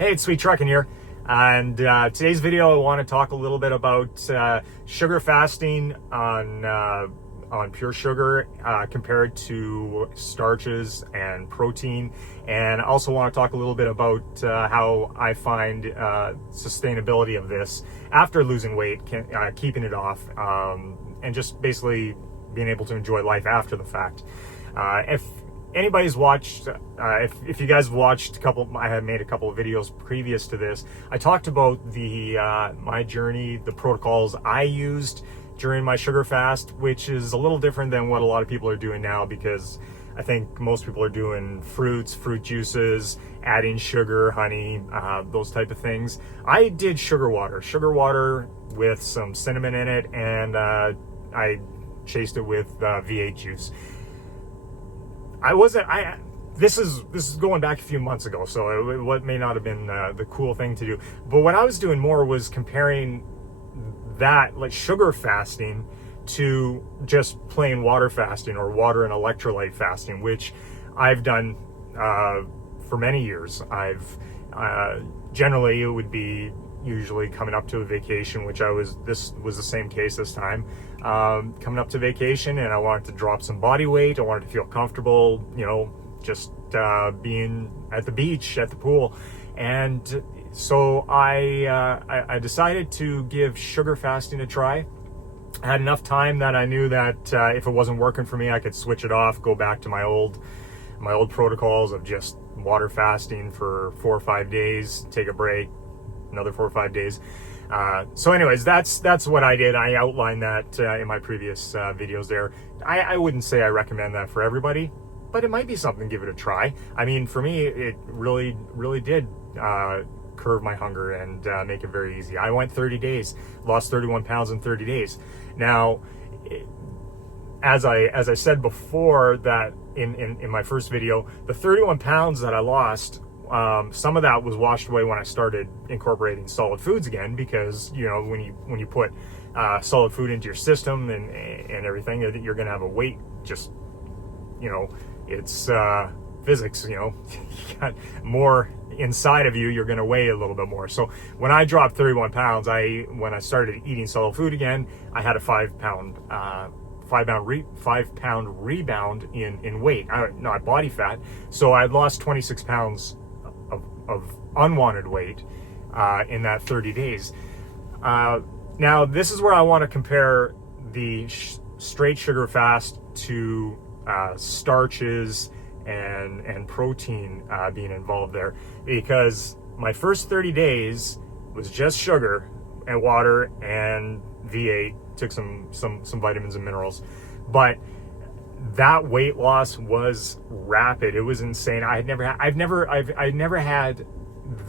Hey, it's Sweet Truckin' here, and today's video I want to talk a little bit about sugar fasting on pure sugar compared to starches and protein, and I also want to talk a little bit about how I find sustainability of this after losing weight, keeping it off, and just basically being able to enjoy life after the fact. If anybody's watched, if you guys have watched I had made a couple of videos previous to this. I talked about my journey, the protocols I used during my sugar fast, which is a little different than what a lot of people are doing now, because I think most people are doing fruits, fruit juices, adding sugar, honey, those type of things. I did sugar water with some cinnamon in it, and I chased it with V8 juice. This is going back a few months ago, so what may not have been the cool thing to do. But what I was doing more was comparing that, like sugar fasting, to just plain water fasting or water and electrolyte fasting, which I've done for many years. Generally it would be usually coming up to a vacation, this was the same case this time. Coming up to vacation, and I wanted to drop some body weight. I wanted to feel comfortable, just being at the beach, at the pool. And so I decided to give sugar fasting a try. I had enough time that I knew that if it wasn't working for me, I could switch it off, go back to my old protocols of just water fasting for 4 or 5 days, take a break, another 4 or 5 days. So anyways, that's what I did. I outlined that in my previous videos there. I wouldn't say I recommend that for everybody, but it might be something. Give it a try. I mean, for me, it really did curb my hunger and make it very easy. I went 30 days, lost 31 pounds in 30 days. Now, as I said before, that in my first video, the 31 pounds that I lost, some of that was washed away when I started incorporating solid foods again, because when you put solid food into your system and everything, you're gonna have a weight, just it's physics. You got more inside of you, you're gonna weigh a little bit more. So when I dropped 31 pounds, when I started eating solid food again, I had a 5 pound rebound in weight, not body fat. So I lost 26 pounds of unwanted weight in that 30 days. Now, this is where I want to compare the straight sugar fast to starches and protein being involved there, because my first 30 days was just sugar and water and V8, took some vitamins and minerals, but that weight loss was rapid. It was insane. I've never had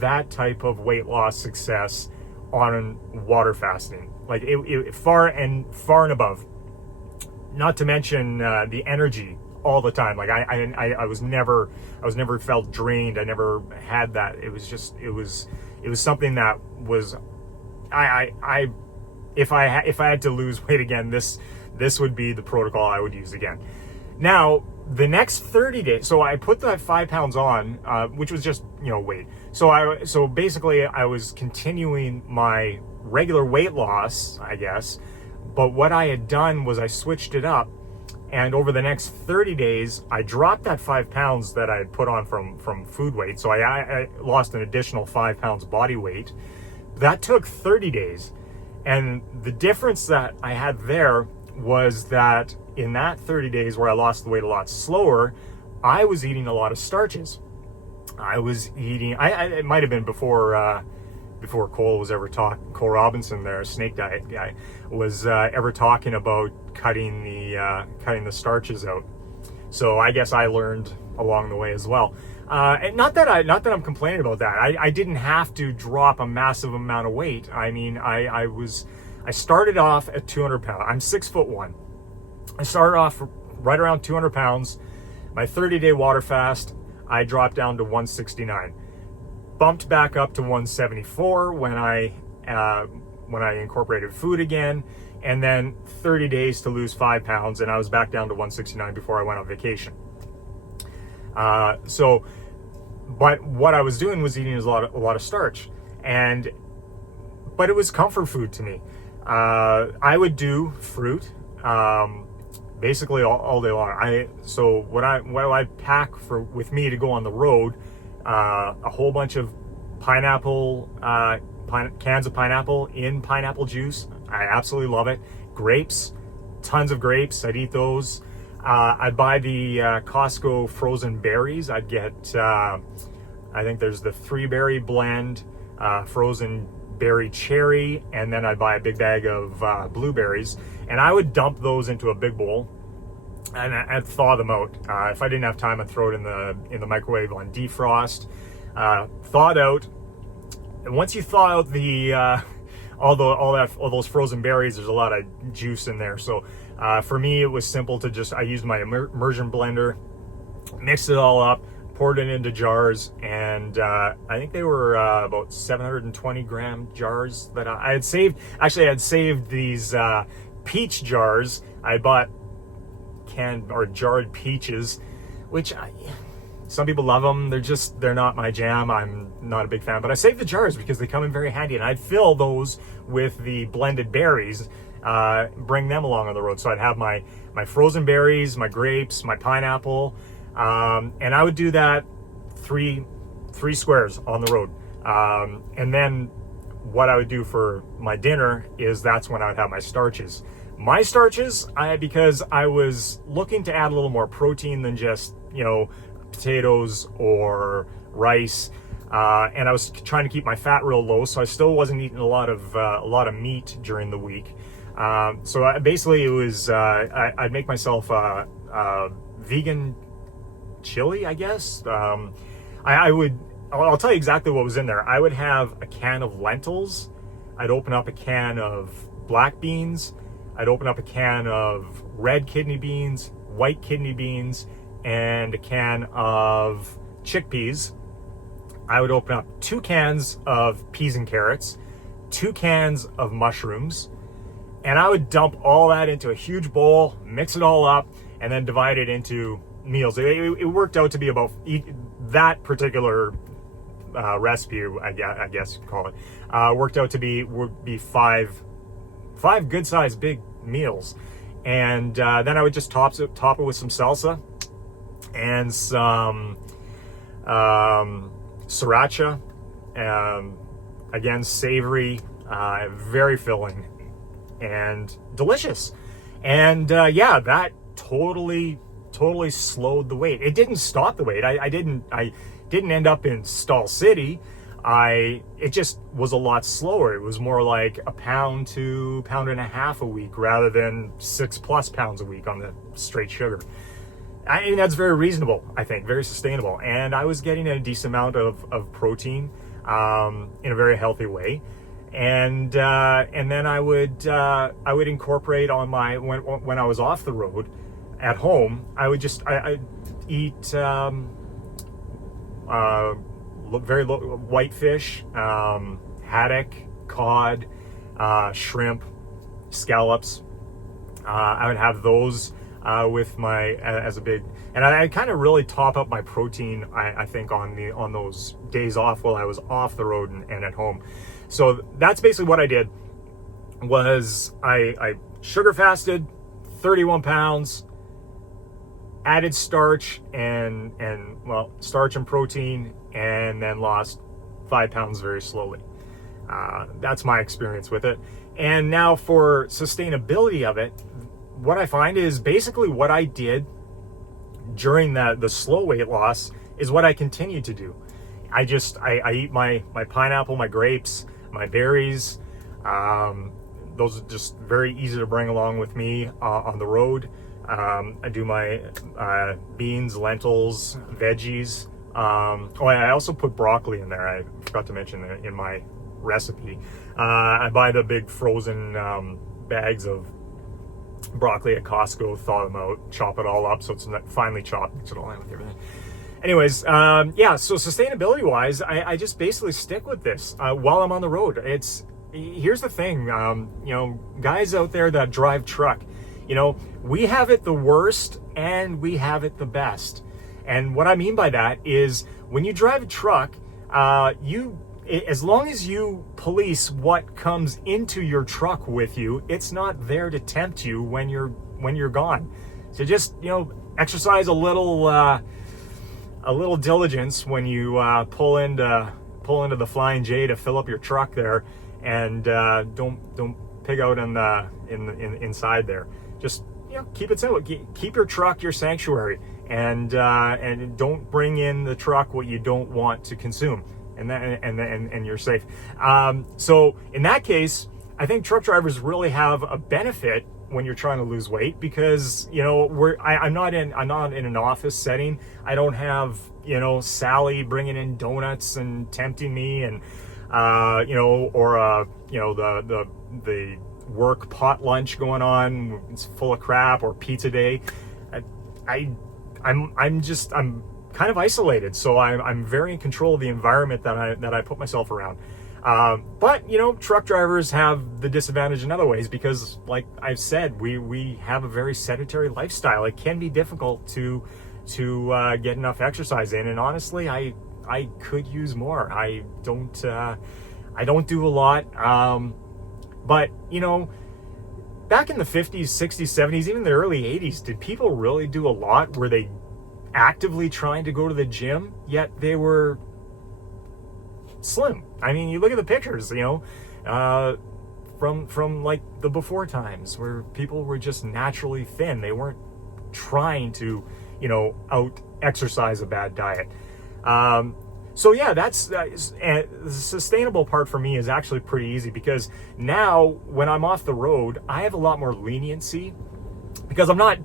that type of weight loss success on water fasting. Like it far and above. Not to mention the energy all the time. Like I was never felt drained. I never had that. It was something that was, if I had to lose weight again, this would be the protocol I would use again. Now, the next 30 days, so I put that 5 pounds on, which was just, weight. So basically I was continuing my regular weight loss, I guess. But what I had done was I switched it up, and over the next 30 days, I dropped that 5 pounds that I had put on from food weight. So I lost an additional 5 pounds body weight. That took 30 days. And the difference that I had there was that in that 30 days where I lost the weight a lot slower, I was eating a lot of starches. I was eating, it might have been before Cole Robinson, there, Snake Diet guy, was ever talking about cutting the starches out. So I guess I learned along the way as well. And not that I'm complaining about that. I didn't have to drop a massive amount of weight. I mean, I started off at 200 pounds. I'm 6'1". I started off right around 200 pounds. My 30-day water fast, I dropped down to 169. Bumped back up to 174 when I incorporated food again, and then 30 days to lose 5 pounds, and I was back down to 169 before I went on vacation. So But what I was doing was eating a lot of starch, but it was comfort food to me. I would do fruit, basically all day long. So what do I pack with me to go on the road? A whole bunch of pineapple, cans of pineapple in pineapple juice. I absolutely love it. Grapes, tons of grapes. I'd eat those. I'd buy the Costco frozen berries. I'd get, I think there's the 3-berry blend, frozen berry cherry, and then I'd buy a big bag of blueberries, and I would dump those into a big bowl, and I'd thaw them out. If I didn't have time, I'd throw it in the microwave on defrost, thaw it out. And once you thaw out the all those frozen berries, there's a lot of juice in there. So for me, it was simple to I used my immersion blender, mixed it all up, poured it into jars, and I think they were about 720 gram jars that I had saved. Actually, I had saved these peach jars. I bought canned or jarred peaches, which some people love them. They're not my jam. I'm not a big fan, but I saved the jars because they come in very handy, and I'd fill those with the blended berries, bring them along on the road. So I'd have my frozen berries, my grapes, my pineapple, and I would do that three squares on the road. And then what I would do for my dinner is that's when I would have my starches. My starches, because I was looking to add a little more protein than just, potatoes or rice, and I was trying to keep my fat real low, so I still wasn't eating a lot of meat during the week. So basically, it was I'd make myself a vegan chili, I guess. I'll tell you exactly what was in there. I would have a can of lentils. I'd open up a can of black beans. I'd open up a can of red kidney beans, white kidney beans, and a can of chickpeas. I would open up 2 cans of peas and carrots, 2 cans of mushrooms, and I would dump all that into a huge bowl, mix it all up, and then divide it into meals. It worked out to be about that particular recipe, I guess you call it, worked out to would be 5 good sized big meals. And then I would just top it with some salsa and some sriracha, again, savory, very filling and delicious. And that totally slowed the weight. It didn't stop the weight. I didn't end up in Stall City. It just was a lot slower. It was more like a pound to pound and a half a week rather than 6+ pounds a week on the straight sugar. I mean, that's very reasonable, I think, very sustainable. And I was getting a decent amount of protein in a very healthy way. And then I would incorporate on when I was off the road at home, I'd eat very low whitefish, haddock, cod, shrimp, scallops. I would have those with as a big, and I kind of really top up my protein, I think, on those days off while I was off the road and at home. So that's basically what I did. Was I sugar fasted 31 pounds, added starch and starch and protein, and then lost 5 pounds very slowly. That's my experience with it. And now for sustainability of it, what I find is basically what I did during the slow weight loss is what I continue to do. I eat my pineapple, my grapes, my berries. Those are just very easy to bring along with me on the road. I do my beans, lentils, veggies. I also put broccoli in there. I forgot to mention that in my recipe. I buy the big frozen bags of broccoli at Costco, thaw them out, chop it all up so it's finely chopped, mix it all in with everything. Anyways, so sustainability wise, I just basically stick with this while I'm on the road. Here's the thing, guys out there that drive truck, we have it the worst and we have it the best. And what I mean by that is when you drive a truck, as long as you police what comes into your truck with you, it's not there to tempt you when you're gone. So just, exercise a little diligence when you pull into the Flying J to fill up your truck there, and don't pig out inside there. Just keep it simple. Keep your truck your sanctuary, and don't bring in the truck what you don't want to consume, and you're safe. So in that case, I think truck drivers really have a benefit when you're trying to lose weight, because I'm not in an office setting. I don't have Sally bringing in donuts and tempting me, and or the work pot lunch going on, it's full of crap, or pizza day. I'm kind of isolated, so I'm very in control of the environment that I put myself around. But truck drivers have the disadvantage in other ways, because like I've said, we have a very sedentary lifestyle. It can be difficult to get enough exercise in, and honestly, I could use more. I don't do a lot, but back in the 50s, 60s, 70s, even the early 80s, did people really do a lot? Were they actively trying to go to the gym, yet they were slim? I mean, you look at the pictures, from like the before times, where people were just naturally thin. They weren't trying to out exercise a bad diet. So yeah, that's the sustainable part for me is actually pretty easy, because now when I'm off the road, I have a lot more leniency, because I'm not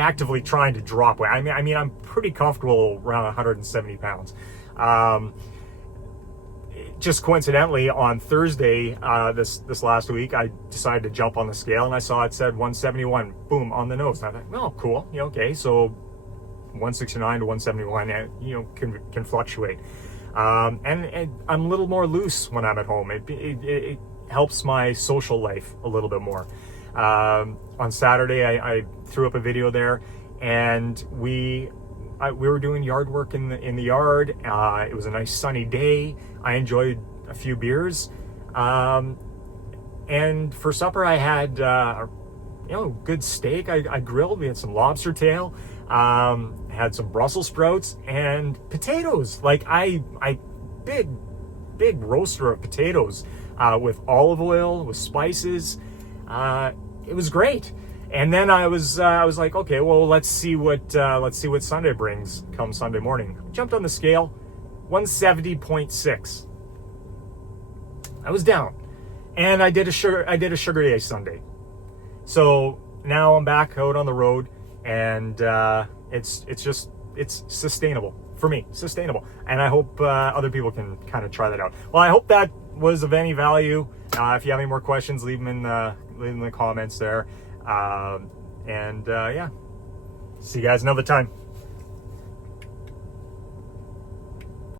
actively trying to drop weight. I mean I'm pretty comfortable around 170 pounds. Just coincidentally, on Thursday, this last week, I decided to jump on the scale, and I saw it said 171, boom, on the nose. And I thought, well, cool, okay, so 169 to 171, can fluctuate. And I'm a little more loose when I'm at home. It helps my social life a little bit more. On Saturday, I threw up a video there, and we were doing yard work in the yard. It was a nice sunny day. I enjoyed a few beers, and for supper I had good steak. I grilled. We had some lobster tail. Had some Brussels sprouts and potatoes. Like big roaster of potatoes with olive oil, with spices. It was great. And then I was like, okay, well, let's see what Sunday brings come Sunday morning. I jumped on the scale, 170.6. I was down, and I did a sugar day Sunday. So now I'm back out on the road, and it's sustainable for me, and I hope other people can kind of try that out. Well, I hope that was of any value. If you have any more questions, leave them in the comments there. Yeah, see you guys another time.